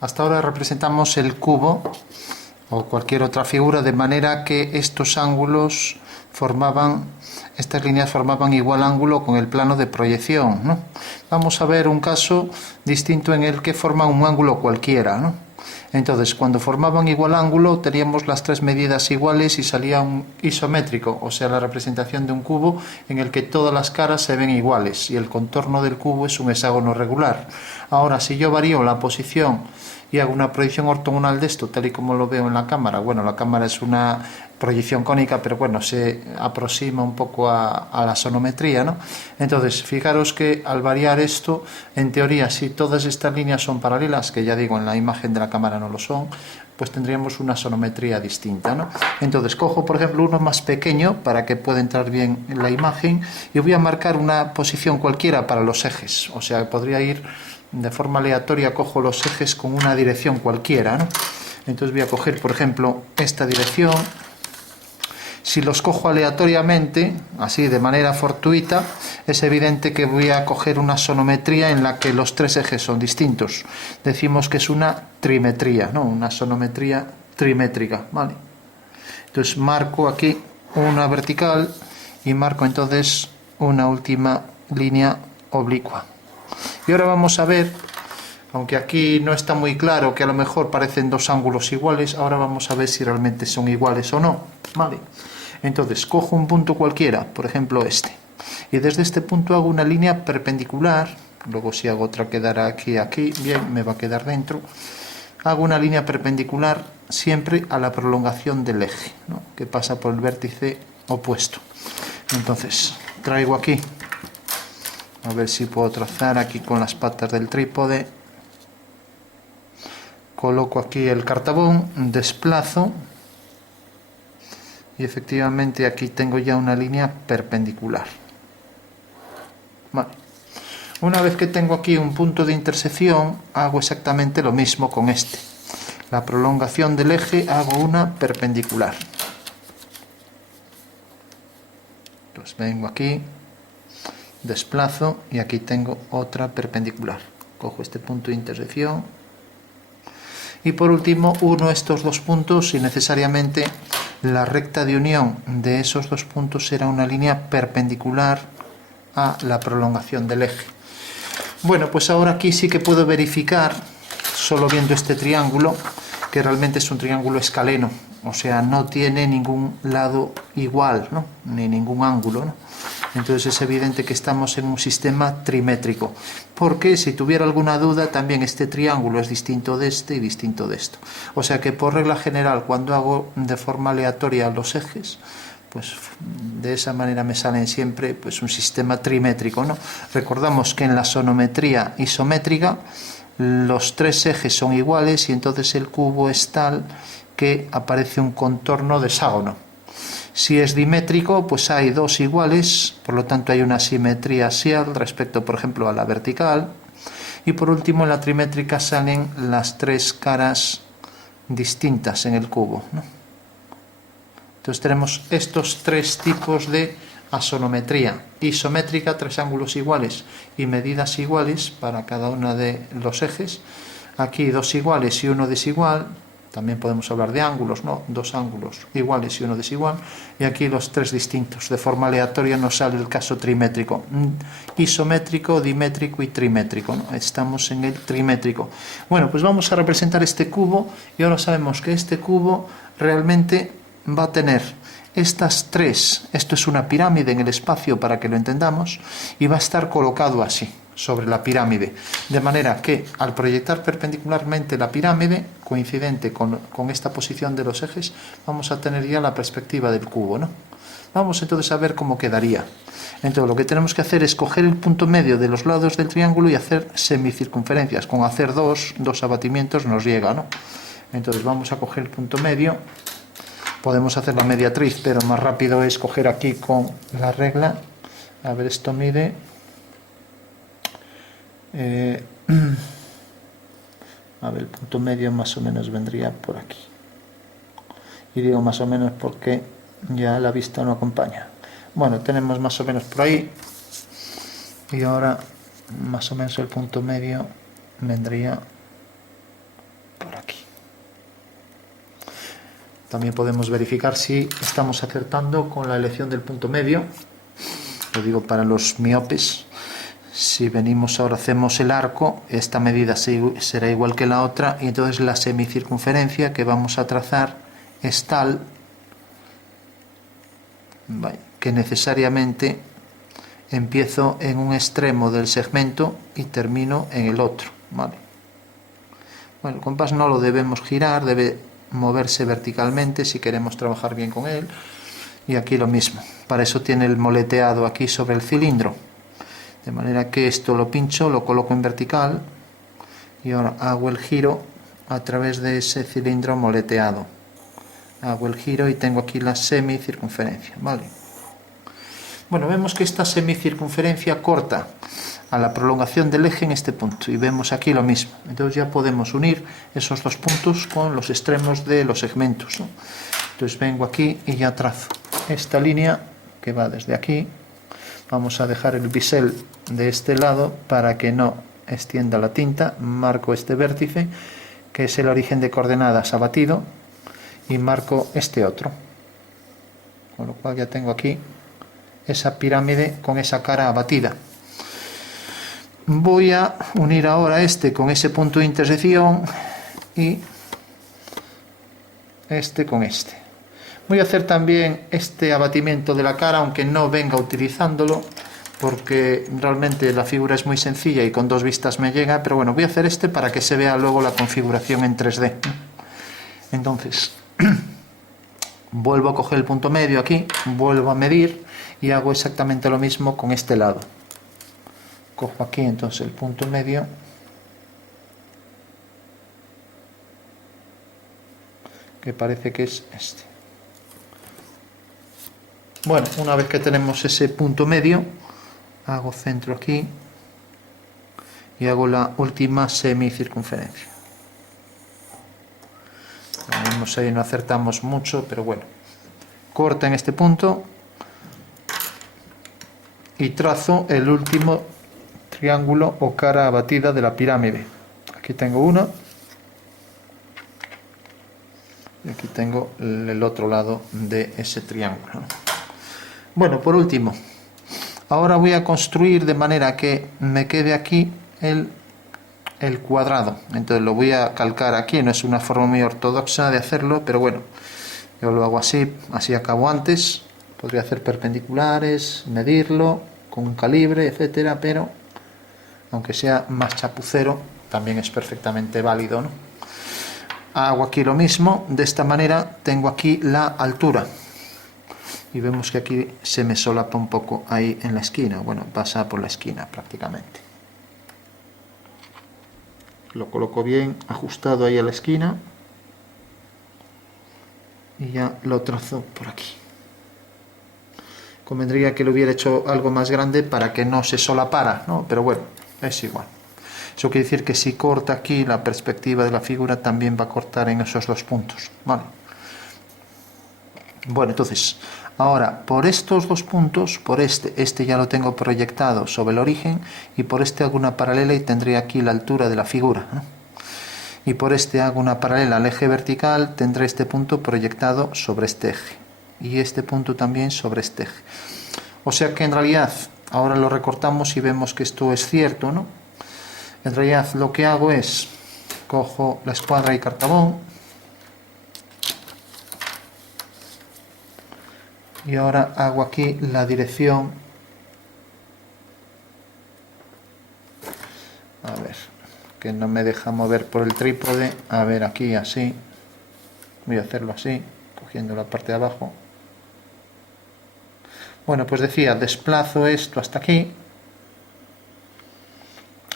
Hasta ahora representamos el cubo o cualquier otra figura de manera que estos ángulos estas líneas formaban igual ángulo con el plano de proyección, ¿no? Vamos a ver un caso distinto en el que forman un ángulo cualquiera, ¿no? Entonces, cuando formaban igual ángulo, teníamos las tres medidas iguales y salía un isométrico, o sea, la representación de un cubo en el que todas las caras se ven iguales y el contorno del cubo es un hexágono regular. Ahora, si yo varío la posición y hago una proyección ortogonal de esto, tal y como lo veo en la cámara, bueno, la cámara es una proyección cónica, pero bueno, se aproxima un poco a la sonometría, ¿no? Entonces, fijaros que al variar esto, en teoría, si todas estas líneas son paralelas, que ya digo, en la imagen de la cámara no lo son, pues tendríamos una sonometría distinta, ¿no? Entonces, cojo, por ejemplo, uno más pequeño para que pueda entrar bien en la imagen y voy a marcar una posición cualquiera para los ejes, o sea, podría ir de forma aleatoria, cojo los ejes con una dirección cualquiera, ¿no? Entonces voy a coger, por ejemplo, esta dirección. Si los cojo aleatoriamente, así de manera fortuita, es evidente que voy a coger una sonometría en la que los tres ejes son distintos. Decimos que es una trimetría, ¿no? Una sonometría trimétrica, ¿vale? Entonces marco aquí una vertical y marco entonces una última línea oblicua. Y ahora vamos a ver, aunque aquí no está muy claro, que a lo mejor parecen dos ángulos iguales, ahora vamos a ver si realmente son iguales o no, ¿vale? Entonces, cojo un punto cualquiera, por ejemplo este, y desde este punto hago una línea perpendicular, luego si hago otra quedará aquí, bien, me va a quedar dentro, hago una línea perpendicular siempre a la prolongación del eje, ¿no? Que pasa por el vértice opuesto. Entonces, traigo aquí, a ver si puedo trazar aquí con las patas del trípode, coloco aquí el cartabón, desplazo y efectivamente aquí tengo ya una línea perpendicular. Vale. Una vez que tengo aquí un punto de intersección, hago exactamente lo mismo con este. La prolongación del eje hago una perpendicular. Entonces vengo aquí, desplazo y aquí tengo otra perpendicular. Cojo este punto de intersección y por último uno estos dos puntos y necesariamente la recta de unión de esos dos puntos será una línea perpendicular a la prolongación del eje. Bueno, pues ahora aquí sí que puedo verificar, solo viendo este triángulo, que realmente es un triángulo escaleno, o sea, no tiene ningún lado igual, ¿no? Ni ningún ángulo, ¿no? Entonces es evidente que estamos en un sistema trimétrico, porque si tuviera alguna duda, también este triángulo es distinto de este y distinto de esto. O sea que por regla general, cuando hago de forma aleatoria los ejes, pues de esa manera me salen siempre pues un sistema trimétrico, ¿no? Recordamos que en la sonometría isométrica los tres ejes son iguales y entonces el cubo es tal que aparece un contorno de hexágono. Si es dimétrico, pues hay dos iguales, por lo tanto hay una simetría axial respecto, por ejemplo, a la vertical. Y por último, en la trimétrica salen las tres caras distintas en el cubo, ¿no? Entonces tenemos estos tres tipos de asonometría. Isométrica, tres ángulos iguales y medidas iguales para cada uno de los ejes. Aquí dos iguales y uno desigual. También podemos hablar de ángulos, ¿no? Dos ángulos iguales y uno desigual. Y aquí los tres distintos. De forma aleatoria nos sale el caso trimétrico. Isométrico, dimétrico y trimétrico, ¿no? Estamos en el trimétrico. Bueno, pues vamos a representar este cubo y ahora sabemos que este cubo realmente va a tener estas tres. Esto es una pirámide en el espacio para que lo entendamos y va a estar colocado así, sobre la pirámide, de manera que al proyectar perpendicularmente la pirámide, coincidente con esta posición de los ejes, vamos a tener ya la perspectiva del cubo, ¿no? Vamos entonces a ver cómo quedaría. Entonces lo que tenemos que hacer es coger el punto medio de los lados del triángulo y hacer semicircunferencias. Con hacer dos abatimientos nos llega, ¿no? Entonces vamos a coger el punto medio. Podemos hacer la mediatriz, pero más rápido es coger aquí con la regla. A ver, esto mide... a ver, el punto medio más o menos vendría por aquí. Y digo más o menos porque ya la vista no acompaña. Bueno, tenemos más o menos por ahí. Y ahora más o menos el punto medio vendría También podemos verificar si estamos acertando con la elección del punto medio. Lo digo para los miopes. Si venimos ahora, hacemos el arco, esta medida será igual que la otra, y entonces la semicircunferencia que vamos a trazar es tal que necesariamente empiezo en un extremo del segmento y termino en el otro. Vale. Bueno, el compás no lo debemos girar, debe moverse verticalmente si queremos trabajar bien con él. Y aquí lo mismo, para eso tiene el moleteado aquí sobre el cilindro, de manera que esto lo pincho, lo coloco en vertical y ahora hago el giro a través de ese cilindro moleteado. Hago el giro y tengo aquí la semicircunferencia, ¿vale? Bueno, vemos que esta semicircunferencia corta a la prolongación del eje en este punto, y vemos aquí lo mismo. Entonces ya podemos unir esos dos puntos con los extremos de los segmentos, ¿no? Entonces vengo aquí y ya trazo esta línea que va desde aquí. Vamos a dejar el bisel de este lado para que no extienda la tinta. Marco este vértice, que es el origen de coordenadas abatido, y marco este otro. Con lo cual ya tengo aquí esa pirámide con esa cara abatida. Voy a unir ahora este con ese punto de intersección y este con este. Voy a hacer también este abatimiento de la cara, aunque no venga utilizándolo, porque realmente la figura es muy sencilla y con dos vistas me llega, pero bueno, voy a hacer este para que se vea luego la configuración en 3D. Entonces, vuelvo a coger el punto medio aquí, vuelvo a medir y hago exactamente lo mismo con este lado. Cojo aquí entonces el punto medio, que parece que es este. Bueno, una vez que tenemos ese punto medio, hago centro aquí y hago la última semicircunferencia. Vemos ahí, no acertamos mucho, pero bueno. Corta en este punto y trazo el último triángulo o cara abatida de la pirámide. Aquí tengo una y aquí tengo el otro lado de ese triángulo. Bueno, por último, ahora voy a construir de manera que me quede aquí el cuadrado. Entonces lo voy a calcar aquí, no es una forma muy ortodoxa de hacerlo, pero bueno, yo lo hago así, así acabo antes. Podría hacer perpendiculares, medirlo con un calibre, etcétera, pero aunque sea más chapucero, también es perfectamente válido, ¿no? Hago aquí lo mismo, de esta manera tengo aquí la altura. Y vemos que aquí se me solapa un poco ahí en la esquina. Bueno, pasa por la esquina prácticamente. Lo coloco bien ajustado ahí a la esquina. Y ya lo trazo por aquí. Convendría que lo hubiera hecho algo más grande para que no se solapara, ¿no? Pero bueno, es igual. Eso quiere decir que si corta aquí, la perspectiva de la figura también va a cortar en esos dos puntos, ¿vale? Bueno, entonces, ahora por estos dos puntos, por este ya lo tengo proyectado sobre el origen, y por este hago una paralela y tendré aquí la altura de la figura, ¿no? Y por este hago una paralela al eje vertical, tendré este punto proyectado sobre este eje, y este punto también sobre este eje. O sea que en realidad, ahora lo recortamos y vemos que esto es cierto, ¿no? En realidad lo que hago es, cojo la escuadra y cartabón, y ahora hago aquí la dirección, a ver, que no me deja mover por el trípode, a ver, aquí así, voy a hacerlo así, cogiendo la parte de abajo. Bueno, pues decía, desplazo esto hasta aquí,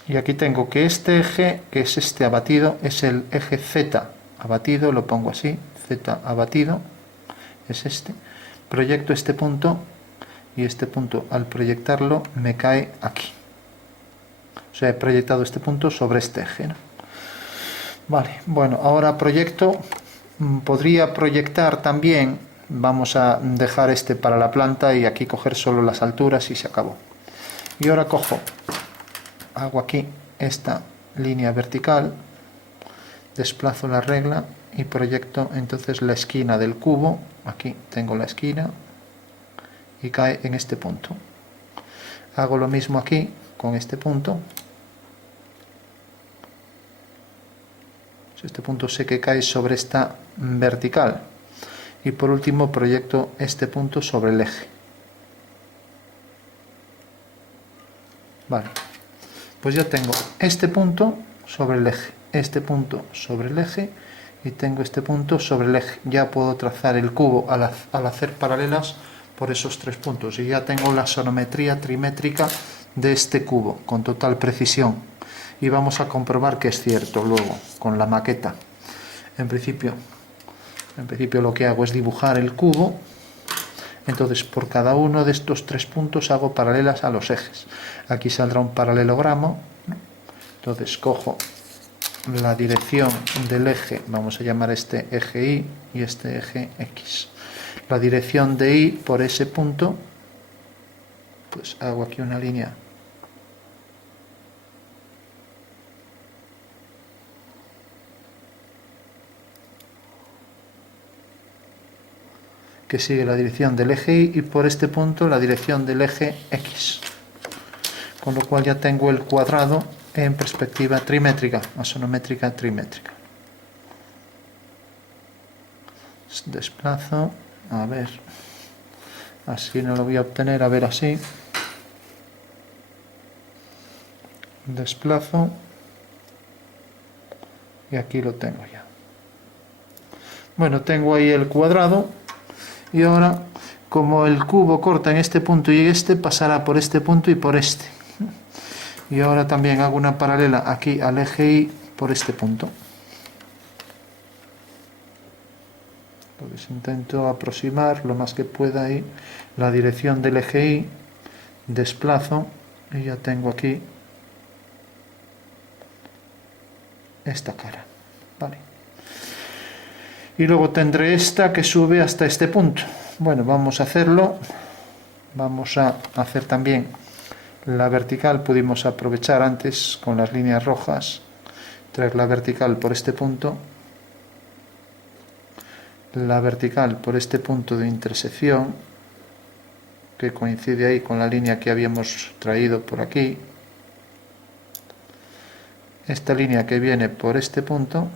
y aquí tengo que este eje, que es este abatido, es el eje Z abatido, lo pongo así, Z abatido, es este. Proyecto este punto y este punto al proyectarlo me cae aquí. O sea, he proyectado este punto sobre este eje, ¿no? Vale, bueno, ahora proyecto, podría proyectar también, vamos a dejar este para la planta y aquí coger solo las alturas y se acabó. Y ahora cojo, hago aquí esta línea vertical, desplazo la regla y proyecto entonces la esquina del cubo. Aquí tengo la esquina y cae en este punto. Hago lo mismo aquí con este punto. Este punto sé que cae sobre esta vertical. Y por último proyecto este punto sobre el eje. Vale, pues ya tengo este punto sobre el eje, este punto sobre el eje y tengo este punto sobre el eje. Ya puedo trazar el cubo al hacer paralelas por esos tres puntos y ya tengo la sonometría trimétrica de este cubo con total precisión. Y vamos a comprobar que es cierto luego con la maqueta. En principio lo que hago es dibujar el cubo. Entonces por cada uno de estos tres puntos hago paralelas a los ejes. Aquí saldrá un paralelogramo. Entonces cojo la dirección del eje, vamos a llamar este eje Y y este eje X. La dirección de Y por ese punto, pues hago aquí una línea que sigue la dirección del eje Y y por este punto la dirección del eje X. Con lo cual ya tengo el cuadrado en perspectiva trimétrica, sonométrica trimétrica. Desplazo, a ver, así no lo voy a obtener, a ver así. Desplazo y aquí lo tengo ya. Bueno, tengo ahí el cuadrado. Y ahora, como el cubo corta en este punto y este, pasará por este punto y por este. Y ahora también hago una paralela aquí al eje Y por este punto. Entonces intento aproximar lo más que pueda ahí la dirección del eje Y, desplazo y ya tengo aquí esta cara. Vale. Y luego tendré esta que sube hasta este punto. Bueno, vamos a hacerlo. Vamos a hacer también la vertical. Pudimos aprovechar antes con las líneas rojas, traer la vertical por este punto, la vertical por este punto de intersección que coincide ahí con la línea que habíamos traído por aquí, esta línea que viene por este punto.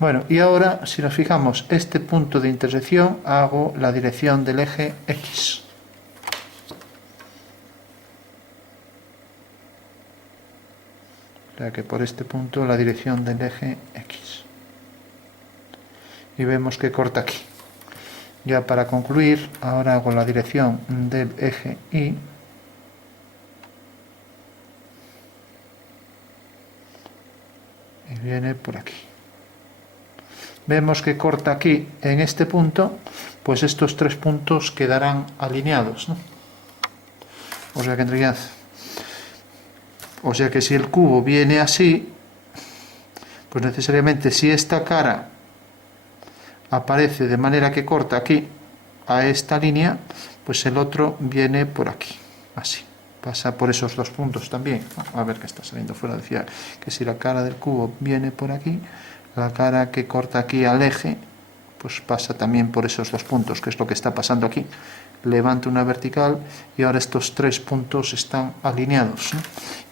Bueno, y ahora, si nos fijamos, este punto de intersección hago la dirección del eje X. O sea que por este punto la dirección del eje X. Y vemos que corta aquí. Ya para concluir, ahora hago la dirección del eje Y. Y viene por aquí. Vemos que corta aquí en este punto, pues estos tres puntos quedarán alineados, ¿no? O sea que en realidad, si el cubo viene así, pues necesariamente si esta cara aparece de manera que corta aquí a esta línea, pues el otro viene por aquí, así. Pasa por esos dos puntos también. A ver que está saliendo fuera, decía que si la cara del cubo viene por aquí, la cara que corta aquí al eje, pues pasa también por esos dos puntos, que es lo que está pasando aquí. Levanto una vertical y ahora estos tres puntos están alineados, ¿no?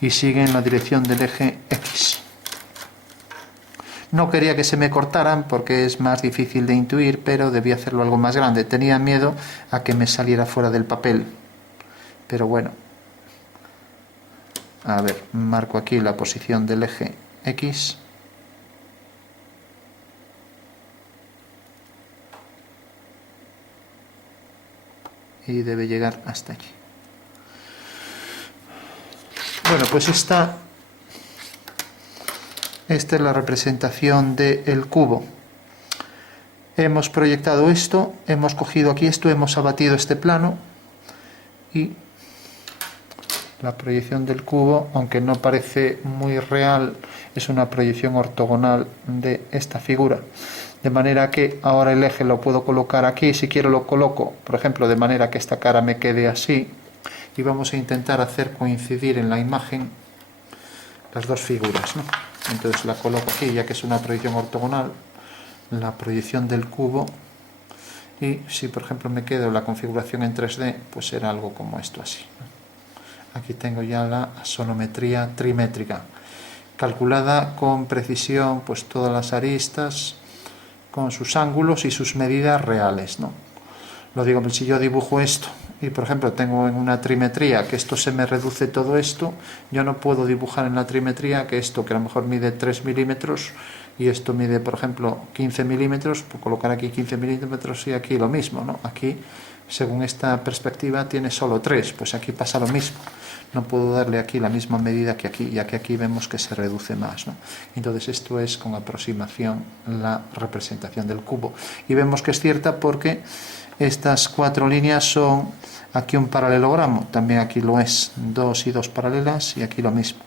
Y siguen la dirección del eje X. No quería que se me cortaran porque es más difícil de intuir, pero debía hacerlo algo más grande. Tenía miedo a que me saliera fuera del papel. Pero bueno. A ver, marco aquí la posición del eje X. Y debe llegar hasta aquí. Bueno, pues esta es la representación del cubo. Hemos proyectado esto, hemos cogido aquí esto, hemos abatido este plano y la proyección del cubo, aunque no parece muy real, es una proyección ortogonal de esta figura. De manera que ahora el eje lo puedo colocar aquí, si quiero lo coloco, por ejemplo, de manera que esta cara me quede así, y vamos a intentar hacer coincidir en la imagen las dos figuras, ¿no? Entonces la coloco aquí, ya que es una proyección ortogonal, la proyección del cubo, y si por ejemplo me quedo la configuración en 3D, pues será algo como esto así, ¿no? Aquí tengo ya la sonometría trimétrica, calculada con precisión, pues todas las aristas, con sus ángulos y sus medidas reales, ¿no? Lo digo, si yo dibujo esto y por ejemplo tengo en una trimetría que esto se me reduce todo esto, yo no puedo dibujar en la trimetría que esto, que a lo mejor mide 3 milímetros y esto mide por ejemplo 15 milímetros, pues colocar aquí 15 milímetros y aquí lo mismo, ¿no? Aquí, según esta perspectiva, tiene solo 3, pues aquí pasa lo mismo. No puedo darle aquí la misma medida que aquí, ya que aquí vemos que se reduce más, ¿no? Entonces esto es con aproximación la representación del cubo. Y vemos que es cierta porque estas 4 líneas son aquí un paralelogramo, también aquí lo es, 2 y 2 paralelas, y aquí lo mismo.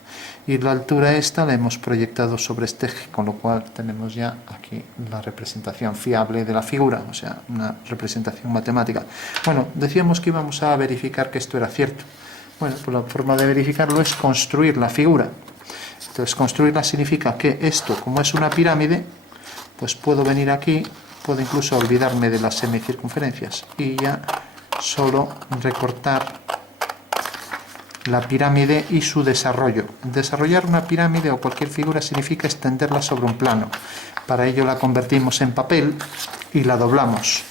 Y la altura esta la hemos proyectado sobre este eje, con lo cual tenemos ya aquí la representación fiable de la figura, o sea, una representación matemática. Bueno, decíamos que íbamos a verificar que esto era cierto. Bueno, pues la forma de verificarlo es construir la figura. Entonces, construirla significa que esto, como es una pirámide, pues puedo venir aquí, puedo incluso olvidarme de las semicircunferencias y ya solo recortar la pirámide y su desarrollo. Desarrollar una pirámide o cualquier figura significa extenderla sobre un plano. Para ello la convertimos en papel y la doblamos.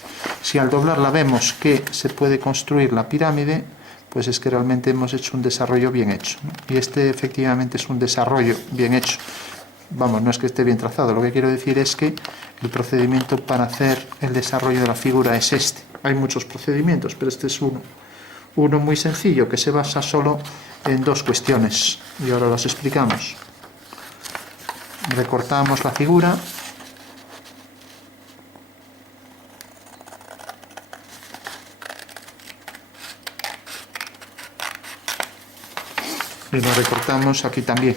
Si al doblarla vemos que se puede construir la pirámide, pues es que realmente hemos hecho un desarrollo bien hecho, ¿no? Y este efectivamente es un desarrollo bien hecho. Vamos, no es que esté bien trazado, lo que quiero decir es que el procedimiento para hacer el desarrollo de la figura es este. Hay muchos procedimientos, pero este es uno muy sencillo que se basa solo en 2 cuestiones y ahora las explicamos. Recortamos la figura, y lo recortamos aquí también.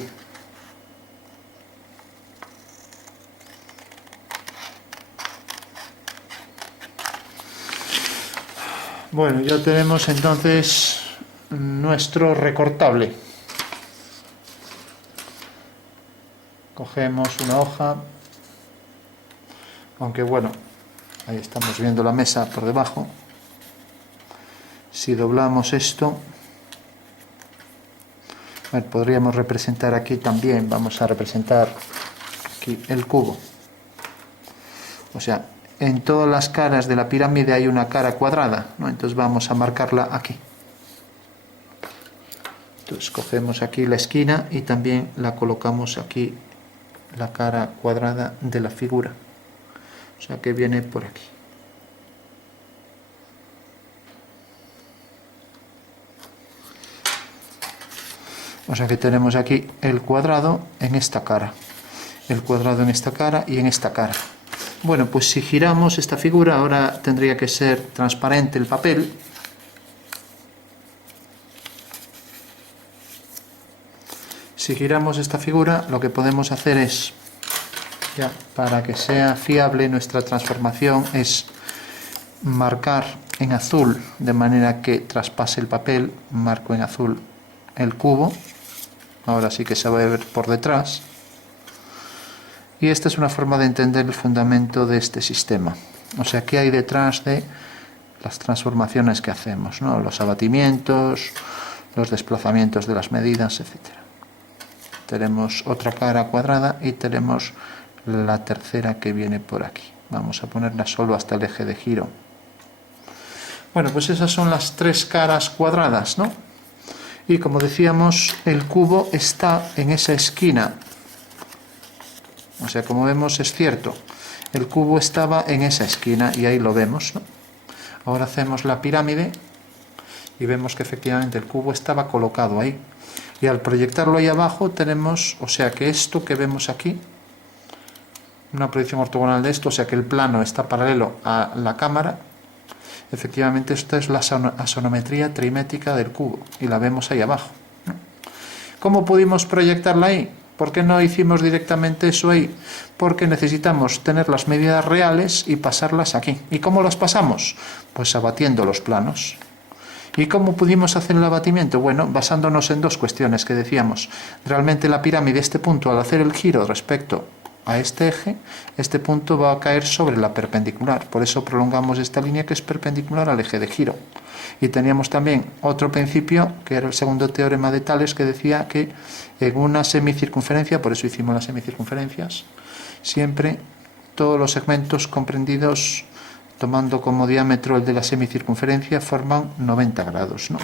Bueno, ya tenemos entonces nuestro recortable. Cogemos una hoja, aunque bueno, ahí estamos viendo la mesa por debajo. Si doblamos esto, bueno, podríamos representar aquí también, vamos a representar aquí el cubo. O sea, en todas las caras de la pirámide hay una cara cuadrada, ¿no? Entonces vamos a marcarla aquí. Entonces cogemos aquí la esquina y también la colocamos aquí, la cara cuadrada de la figura. O sea que viene por aquí. O sea que tenemos aquí el cuadrado en esta cara, el cuadrado en esta cara y en esta cara. Bueno, pues si giramos esta figura, ahora tendría que ser transparente el papel. Si giramos esta figura, lo que podemos hacer es, ya para que sea fiable nuestra transformación, es marcar en azul, de manera que traspase el papel, marco en azul el cubo. Ahora sí que se va a ver por detrás. Y esta es una forma de entender el fundamento de este sistema. O sea, qué hay detrás de las transformaciones que hacemos, ¿no? Los abatimientos, los desplazamientos de las medidas, etc. Tenemos otra cara cuadrada y tenemos la tercera que viene por aquí. Vamos a ponerla solo hasta el eje de giro. Bueno, pues esas son las 3 caras cuadradas, ¿no? Y como decíamos, el cubo está en esa esquina. O sea, como vemos, es cierto, el cubo estaba en esa esquina y ahí lo vemos, ¿no? Ahora hacemos la pirámide y vemos que efectivamente el cubo estaba colocado ahí. Y al proyectarlo ahí abajo tenemos, o sea que esto que vemos aquí, una proyección ortogonal de esto, o sea que el plano está paralelo a la cámara, efectivamente esta es la asonometría trimétrica del cubo y la vemos ahí abajo, ¿no? ¿Cómo pudimos proyectarla ahí? ¿Por qué no hicimos directamente eso ahí? Porque necesitamos tener las medidas reales y pasarlas aquí. ¿Y cómo las pasamos? Pues abatiendo los planos. ¿Y cómo pudimos hacer el abatimiento? Bueno, basándonos en dos cuestiones que decíamos. Realmente la pirámide, este punto, al hacer el giro respecto a este eje, este punto va a caer sobre la perpendicular. Por eso prolongamos esta línea que es perpendicular al eje de giro. Y teníamos también otro principio, que era el segundo teorema de Tales, que decía que en una semicircunferencia, por eso hicimos las semicircunferencias, siempre todos los segmentos comprendidos tomando como diámetro el de la semicircunferencia forman 90 grados, ¿no?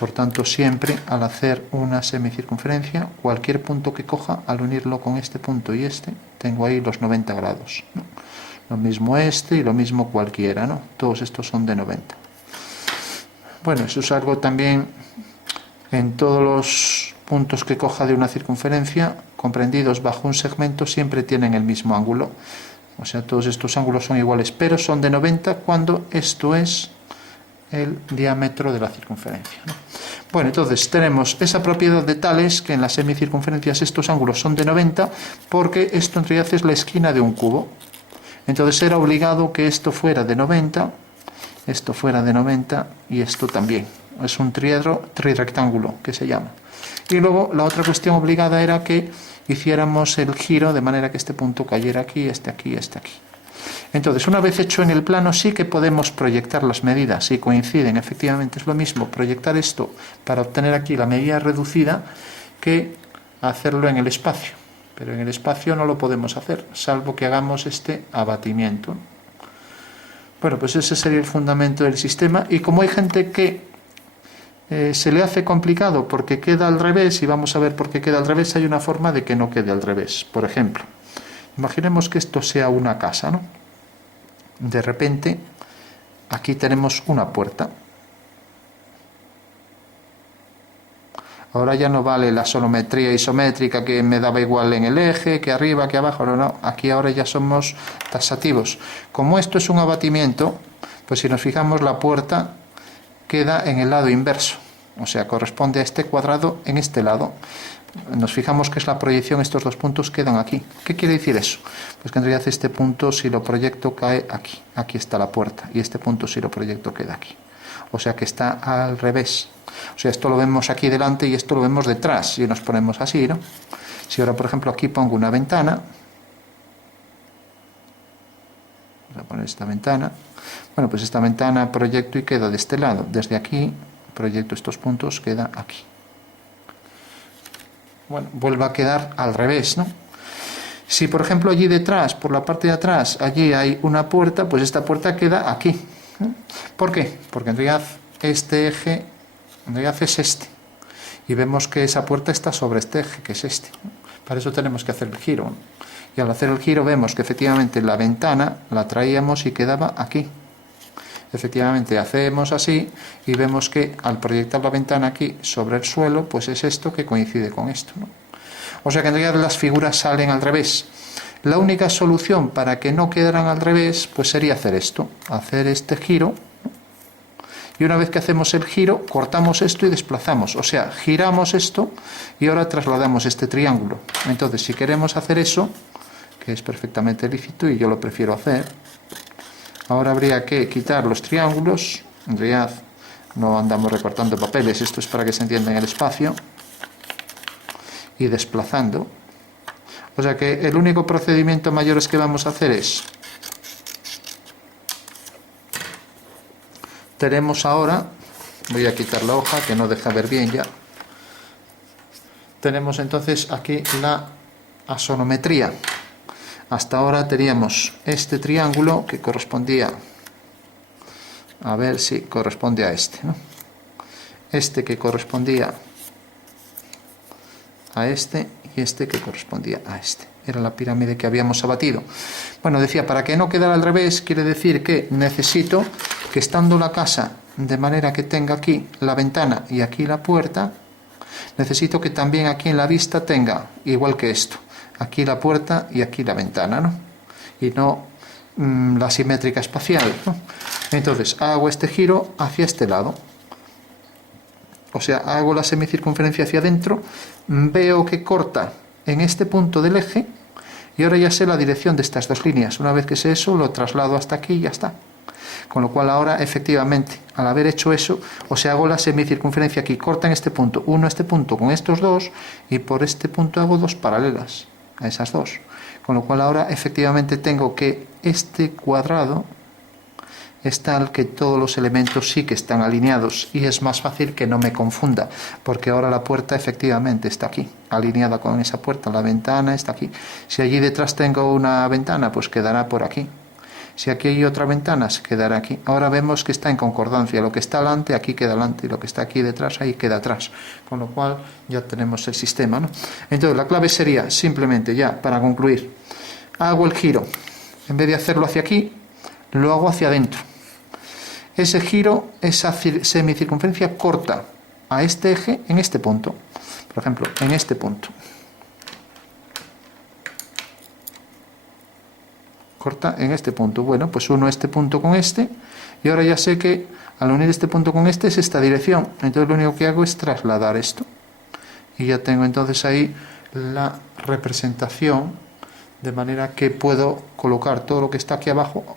Por tanto, siempre al hacer una semicircunferencia, cualquier punto que coja, al unirlo con este punto y este, tengo ahí los 90 grados, ¿no? Lo mismo este y lo mismo cualquiera, ¿no? Todos estos son de 90. Bueno, eso es algo también en todos los puntos que coja de una circunferencia, comprendidos bajo un segmento, siempre tienen el mismo ángulo. O sea, todos estos ángulos son iguales, pero son de 90 cuando esto es el diámetro de la circunferencia, ¿no? Bueno, entonces tenemos esa propiedad de Tales, que en las semicircunferencias estos ángulos son de 90, porque esto en realidad es la esquina de un cubo. Entonces era obligado que esto fuera de 90, esto fuera de 90 y esto también. Es un triedro, trirrectángulo que se llama. Y luego la otra cuestión obligada era que hiciéramos el giro de manera que este punto cayera aquí, este aquí, este aquí. Entonces, una vez hecho en el plano, sí que podemos proyectar las medidas, si coinciden, efectivamente es lo mismo proyectar esto para obtener aquí la medida reducida que hacerlo en el espacio. Pero en el espacio no lo podemos hacer, salvo que hagamos este abatimiento. Bueno, pues ese sería el fundamento del sistema, y como hay gente que se le hace complicado porque queda al revés, y vamos a ver por qué queda al revés, hay una forma de que no quede al revés. Por ejemplo, imaginemos que esto sea una casa, ¿no? De repente, aquí tenemos una puerta. Ahora ya no vale la sonometría isométrica que me daba igual en el eje, que arriba, que abajo, no. Aquí ahora ya somos taxativos. Como esto es un abatimiento, pues si nos fijamos, la puerta queda en el lado inverso, o sea, corresponde a este cuadrado en este lado. Nos fijamos que es la proyección, estos dos puntos quedan aquí. ¿Qué quiere decir eso? Pues que en realidad este punto, si lo proyecto, cae aquí. Aquí está la puerta, y este punto, si lo proyecto, queda aquí. O sea que está al revés. O sea, esto lo vemos aquí delante y esto lo vemos detrás, si nos ponemos así, ¿no? Si ahora, por ejemplo, aquí pongo una ventana, voy a poner esta ventana. Bueno, pues esta ventana proyecto y queda de este lado. Desde aquí proyecto estos puntos, queda aquí. Bueno, vuelve a quedar al revés, ¿no? Si, por ejemplo, allí detrás, por la parte de atrás, allí hay una puerta, pues esta puerta queda aquí, ¿no? ¿Por qué? Porque en realidad este eje, en realidad es este. Y vemos que esa puerta está sobre este eje, que es este, ¿no? Para eso tenemos que hacer el giro, ¿no? Y al hacer el giro vemos que efectivamente la ventana la traíamos y quedaba aquí. Efectivamente hacemos así y vemos que al proyectar la ventana aquí sobre el suelo, pues es esto que coincide con esto, ¿no? O sea que en realidad las figuras salen al revés. La única solución para que no quedaran al revés, pues sería hacer esto, hacer este giro, ¿no? Y una vez que hacemos el giro, cortamos esto y desplazamos, o sea, giramos esto y ahora trasladamos este triángulo. Entonces, si queremos hacer eso, que es perfectamente lícito y yo lo prefiero hacer, ahora habría que quitar los triángulos. En realidad no andamos recortando papeles, esto es para que se entienda en el espacio, y desplazando. O sea que el único procedimiento mayor que vamos a hacer es, tenemos ahora, voy a quitar la hoja que no deja ver bien ya, tenemos entonces aquí la asonometría. Hasta ahora teníamos este triángulo que correspondía, a ver si corresponde a este, ¿no? Este que correspondía a este y este que correspondía a este. Era la pirámide que habíamos abatido. Bueno, decía, para que no quedara al revés, quiere decir que necesito que estando la casa de manera que tenga aquí la ventana y aquí la puerta, necesito que también aquí en la vista tenga, igual que esto, aquí la puerta y aquí la ventana, ¿no? Y no la simétrica espacial, ¿no? Entonces hago este giro hacia este lado, o sea, hago la semicircunferencia hacia adentro, veo que corta en este punto del eje y ahora ya sé la dirección de estas dos líneas. Una vez que sé eso, lo traslado hasta aquí y ya está. Con lo cual ahora efectivamente, al haber hecho eso, o sea, hago la semicircunferencia aquí, corta en este punto, uno este punto con estos dos, y por este punto hago dos paralelas a esas dos. Con lo cual ahora efectivamente tengo que este cuadrado es tal que todos los elementos sí que están alineados, y es más fácil que no me confunda, porque ahora la puerta efectivamente está aquí, alineada con esa puerta, la ventana está aquí. Si allí detrás tengo una ventana, pues quedará por aquí. Si aquí hay otra ventana, se quedará aquí. Ahora vemos que está en concordancia, lo que está delante aquí queda delante, y lo que está aquí detrás ahí queda atrás, con lo cual ya tenemos el sistema, ¿no? Entonces la clave sería simplemente, ya para concluir, hago el giro, en vez de hacerlo hacia aquí, lo hago hacia adentro. Ese giro, esa semicircunferencia corta a este eje en este punto, por ejemplo, en este punto. Corta en este punto. Bueno, pues uno este punto con este, y ahora ya sé que al unir este punto con este es esta dirección. Entonces lo único que hago es trasladar esto, y ya tengo entonces ahí la representación, de manera que puedo colocar todo lo que está aquí abajo,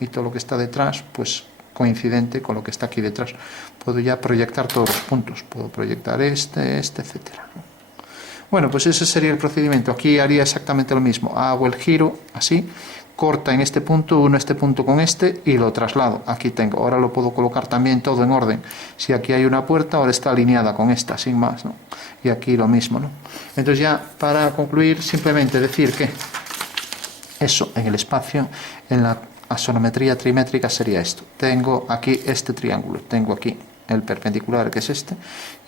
y todo lo que está detrás, pues coincidente con lo que está aquí detrás. Puedo ya proyectar todos los puntos, puedo proyectar este, etcétera. Bueno, pues ese sería el procedimiento. Aquí haría exactamente lo mismo. Hago el giro así, corta en este punto, uno este punto con este, y lo traslado. Aquí tengo. Ahora lo puedo colocar también todo en orden. Si aquí hay una puerta, ahora está alineada con esta, sin más, ¿no? Y aquí lo mismo, ¿no? Entonces ya, para concluir, simplemente decir que eso en el espacio, en la asonometría trimétrica sería esto. Tengo aquí este triángulo, tengo aquí el perpendicular, que es este,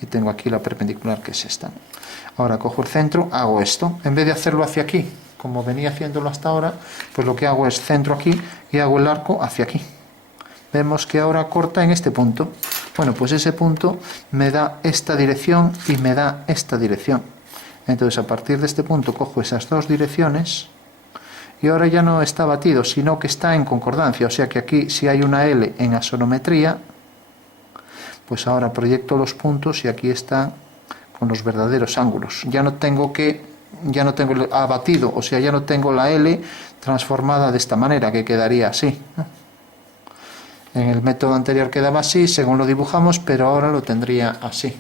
y tengo aquí la perpendicular, que es esta. Ahora cojo el centro, hago esto. En vez de hacerlo hacia aquí, como venía haciéndolo hasta ahora, pues lo que hago es centro aquí y hago el arco hacia aquí. Vemos que ahora corta en este punto. Bueno, pues ese punto me da esta dirección y me da esta dirección. Entonces a partir de este punto cojo esas dos direcciones, y ahora ya no está batido, sino que está en concordancia. O sea que aquí, si hay una L en asonometría, pues ahora proyecto los puntos y aquí están con los verdaderos ángulos. Ya no tengo el abatido, o sea, ya no tengo la L transformada de esta manera, que quedaría así. En el método anterior quedaba así, según lo dibujamos, pero ahora lo tendría así.